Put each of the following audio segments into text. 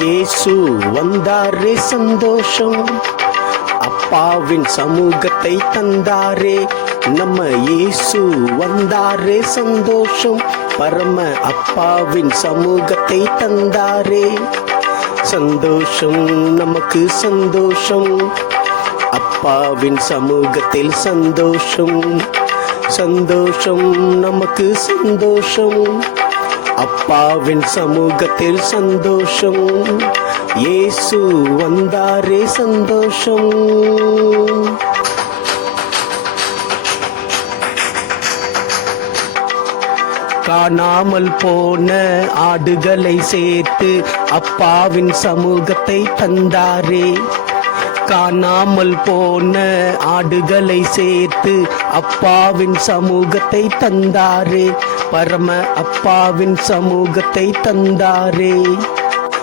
இயேசு வந்தாரே சந்தோஷம். அப்பாவின் சமூகத்தை தந்தாரே. நம்ம இயேசு வந்தாரே சந்தோஷம். பரம அப்பாவின் சமூகத்தை தந்தாரே. சந்தோஷம் நமக்கு சந்தோஷம். அப்பாவின் சமூகத்தில் சந்தோஷம். சந்தோஷம் நமக்கு சந்தோஷம். அப்பாவின் சமூகத்தில் சந்தோஷம். இயேசு வந்தாரே சந்தோஷம். காணாமல் போன ஆடுகளை சேர்த்து அப்பாவின் சமூகத்தை தந்தாரே. காணாமல் போன ஆடுகளை சேர்த்து அப்பாவின் சமூகத்தை தந்தாரே. பரம அப்பாவின் சமூகத்தை தந்தாரே.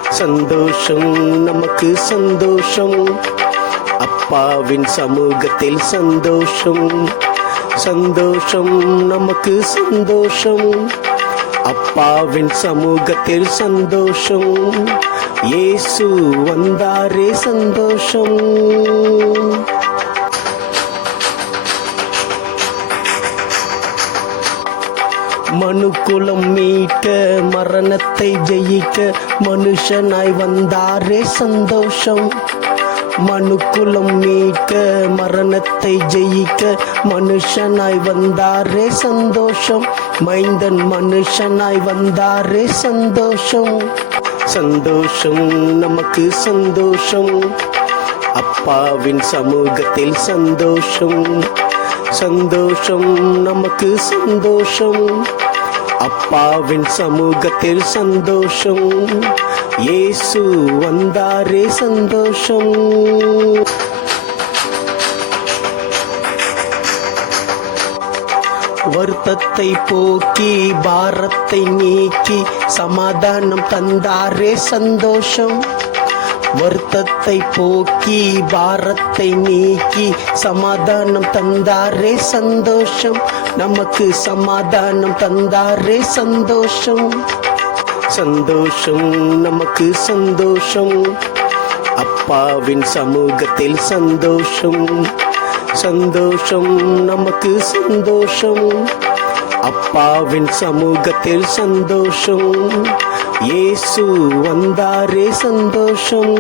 சந்தோஷம் நமக்கு சந்தோஷம். அப்பாவின் சமூகத்தில் சந்தோஷம். சந்தோஷம் நமக்கு சந்தோஷம். அப்பாவின் சமூகத்தில் சந்தோஷம். இயேசு வந்தாரே சந்தோஷம். மனுக்குலம் மீட்க மரணத்தை ஜெயிக்க மனுஷனாய் வந்தாரே சந்தோஷம். மனுக்குலம் மீட்க மரணத்தை ஜெயிக்க மனுஷனாய் வந்தாரே சந்தோஷம். மைந்தன் மனுஷனாய் வந்தாரே சந்தோஷம். சந்தோஷம் நமக்கு சந்தோஷம். அப்பாவின் சமூகத்தில் சந்தோஷம். சந்தோஷம் நமக்கு சந்தோஷம். அப்பாவின் சமூகத்தில் சந்தோஷம். இயேசு வந்தாரே சந்தோஷம். வருத்தத்தை போக்கி பாரத்தை நீக்கி சமாதானம் தந்தாரே சந்தோஷம். வருத்தத்தை போக்கி பாரத்தை நீக்கி சமாதானம் தந்தாரே சந்தோஷம். நமக்கு சமாதானம் தந்தாரே சந்தோஷம். சந்தோஷம் நமக்கு சந்தோஷம். அப்பாவின் சமூகத்தில் சந்தோஷம். சந்தோஷம் நமக்கு சந்தோஷம். அப்பாவின் சமூகத்தில் சந்தோஷம். இயேசு வந்தாரே சந்தோஷம்.